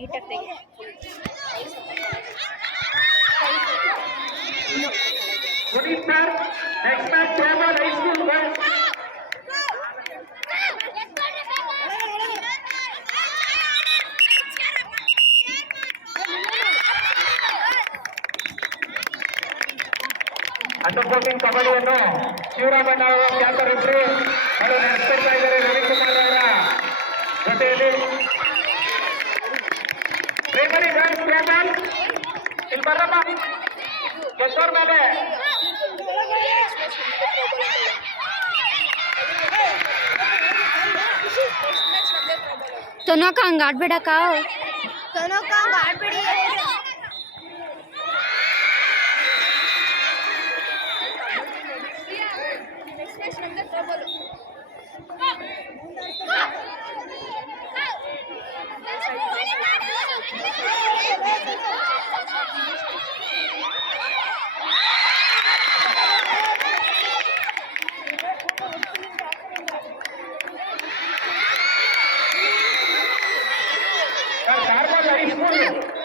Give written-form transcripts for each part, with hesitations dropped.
Good evening, sir. Next match, Roman High School girls. Under 14 ಕಬಡ್ಡಿಯನ್ನು ಶಿವರಾಮಣ್ಣ ಅವರು ಖ್ಯಾತ ರೆಫ್ರಿ ಅವರು ನಡೆಸ್ಕೊಡ್ತಾ ಇದ್ದಾರೆ. ರವಿಕುಮಾರ್ ಅವರ ಜೊತೆಯಲ್ಲಿ ಪ್ರೈಮರಿ ಗರ್ಲ್ಸ್ ರೋಮನ್ ಇಲ್ಲಿ ಬರ್ರಮ್ಮ ಗೆದ್ದೋರ್ ಮೇಲೆ ತನಕ ಹಂಗ ಆಡ್ಬೇಡಕ್ಕ ತನಕ ಆಡ್ಬೇಡಿ.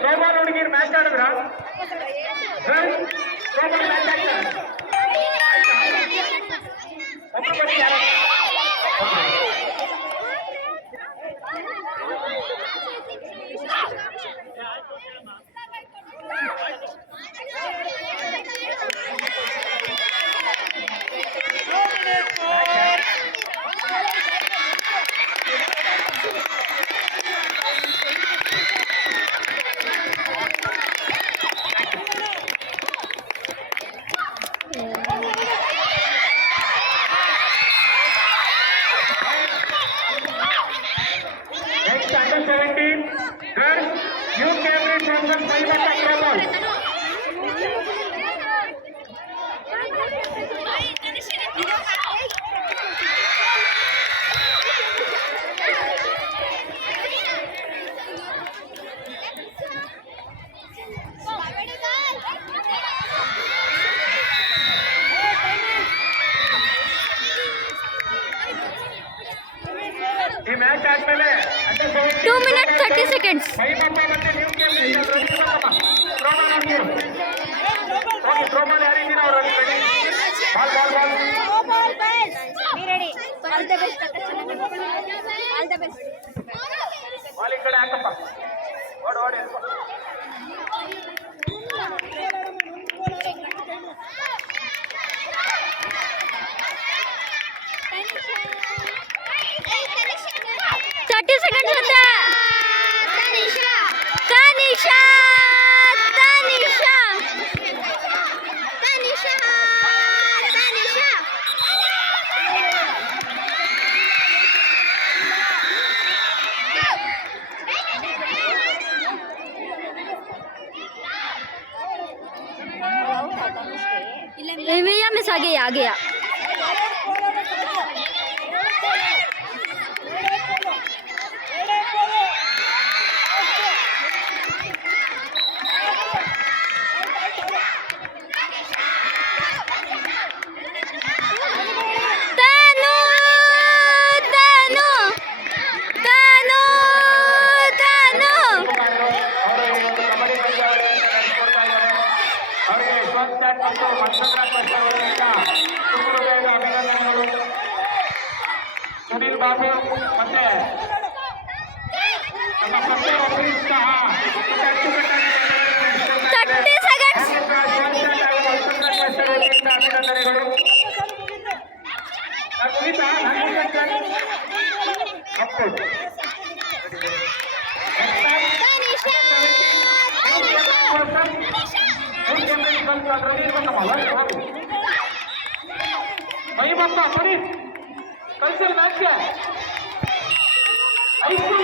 ರೋಮನ್ ಹುಡುಗಿರ್ ಮ್ಯಾಚ್ ಆಡಿದ್ರ ರೋಮನ್ ಮ್ಯಾಚ್ ಆಡ್ತಾರೆ. ಈ ಮ್ಯಾಚ್ ಆದ್ಮೇಲೆ 2 minutes 30 seconds. ರೋಮನ್ ಯಾರಿದ್ದೀರ ಅವರು ಬಾಲ್ ಈ ಕಡೆ ಹಾಕಪ್ಪ ಓಡಿ ಓಡಿ भैया मिस आ गया ಸುನೀಲ್ ಬಾಬು ಮತ್ತೆ ಅಭಿನಂದನೆಗಳು. ಮೈಬಪ್ಪ ಸರಿ ಕಳಿಸಿದ ಮ್ಯಾಚ್ಗೆ ಹೈಸ್ಕೂಲ್